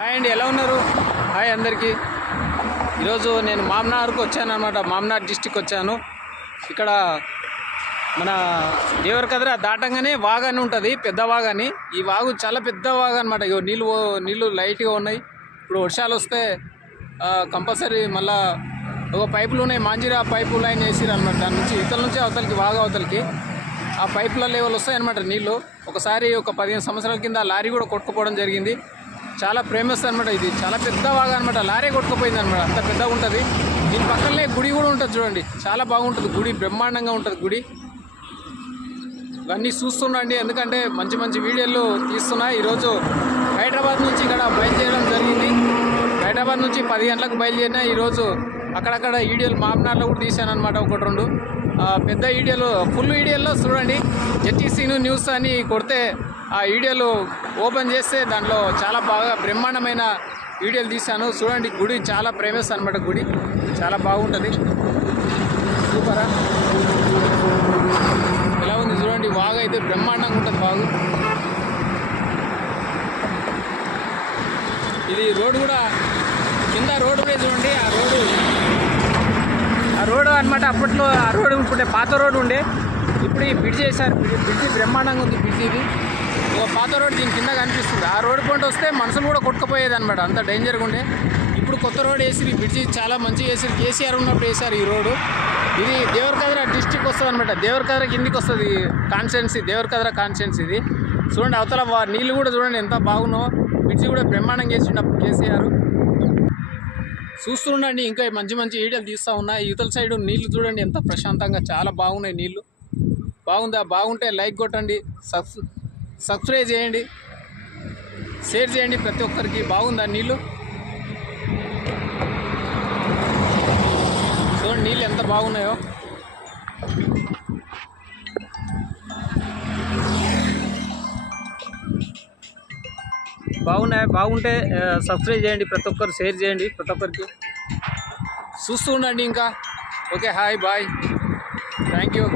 Hi అండి, ఎలా ఉన్నారు? హాయ్ అందరికీ. ఈరోజు నేను మామ్నార్కు వచ్చాను అనమాట. మామ్నార్ డిస్టిక్ వచ్చాను. ఇక్కడ మన దేవరకద్ర దాటంగానే వాగు ఉంటుంది, పెద్ద వాగు అని. ఈ వాగు చాలా పెద్ద వాగు అనమాట. ఇగో నీళ్ళు లైట్గా ఉన్నాయి. ఇప్పుడు వర్షాలు వస్తే కంపల్సరీ మళ్ళా ఒక పైపులు ఉన్నాయి, మాంజిరా పైపు లైన్ వేసిరు అనమాట. దాని నుంచి ఇతల నుంచి అవతలికి, వాగు అవతలికి ఆ పైపుల లెవెల్ వస్తాయన్నమాట నీళ్ళు. ఒకసారి ఒక 15 సంవత్సరాల కింద లారీ కూడా కొట్టుకుపోవడం జరిగింది. చాలా ఫేమస్ అనమాట. ఇది చాలా పెద్ద వాగు అనమాట. లారీ కొట్టుకుపోయింది అనమాట, అంత పెద్దగా ఉంటుంది. దీని పక్కనే గుడి కూడా ఉంటుంది చూడండి, చాలా బాగుంటుంది గుడి, బ్రహ్మాండంగా ఉంటుంది గుడి. ఇవన్నీ చూస్తుండండి, ఎందుకంటే మంచి మంచి వీడియోలు తీస్తున్నా. ఈరోజు హైదరాబాద్ నుంచి ఇక్కడ బయలుదేరడం జరిగింది. హైదరాబాద్ నుంచి 10 గంటలకు బయలుదేరినా. ఈరోజు అక్కడక్కడ వీడియోలు మామ్నార్లో కూడా తీశాను అనమాట, ఒకటి రెండు. పెద్ద వీడియోలు, ఫుల్ వీడియోలో చూడండి. జెటీసీ న్యూస్ అని కొడితే ఆ వీడియోలు ఓపెన్ చేస్తే దాంట్లో చాలా బాగా బ్రహ్మాండమైన వీడియోలు తీశాను. చూడండి, గుడి చాలా ఫేమస్ అనమాట. గుడి చాలా బాగుంటుంది, సూపరా. ఎలా ఉంది చూడండి, వాగు అయితే బ్రహ్మాండంగా ఉంటుంది వాగు. ఇది రోడ్డు కూడా, కింద రోడ్డు కూడా చూడండి. ఆ రోడ్డు అనమాట. అప్పట్లో ఆ రోడ్డు ఇప్పుడు పాత రోడ్డు ఉండే, ఇప్పుడు ఈ బ్రిడ్జ్ చేశారు. బ్రిడ్జ్ బ్రహ్మాండంగా ఉంది. బ్రిడ్జ్ ఇది ఒక పాత రోడ్డు, దీని కింద కనిపిస్తుంది. ఆ రోడ్డు పంట వస్తే మనుషులు కూడా కొట్టుకుపోయేది అనమాట, అంత డేంజర్గా ఉండే. ఇప్పుడు కొత్త రోడ్ వేసి ఈ బ్రిడ్జి చాలా మంచిగా వేసారు. కేసీఆర్ ఉన్నప్పుడు వేశారు ఈ రోడ్డు. ఇది దేవరకద్ర డిస్టిక్ వస్తుంది అనమాట. దేవరకద్ర కిందికి వస్తుంది కాన్స్టిట్యున్సీ, దేవరకద్ర కాన్స్టిట్యున్సీ ఇది. చూడండి, అవతల నీళ్ళు కూడా చూడండి ఎంత బాగున్నాయో. బ్రిడ్జి కూడా బ్రహ్మాండంగా వేసిండప్పుడు కేసీఆర్. చూస్తుండండి, ఇంకా మంచి మంచి వీడియోలు తీస్తూ ఉన్నాయి. యువతల సైడ్ నీళ్ళు చూడండి ఎంత ప్రశాంతంగా, చాలా బాగున్నాయి నీళ్ళు. బాగుందా? బాగుంటే లైక్ కొట్టండి, సబ్స్క్రైబ్ చేయండి, షేర్ చేయండి ప్రతి ఒక్కరికి. బాగుందా నీళ్ళు? చూడండి నీళ్ళు ఎంత బాగున్నాయో. బాగుంటే సబ్స్క్రైబ్ చేయండి ప్రతి ఒక్కరు, షేర్ చేయండి ప్రతి ఒక్కరికి. చూస్తూ ఉండండి ఇంకా. Okay, hi, bye, thank you.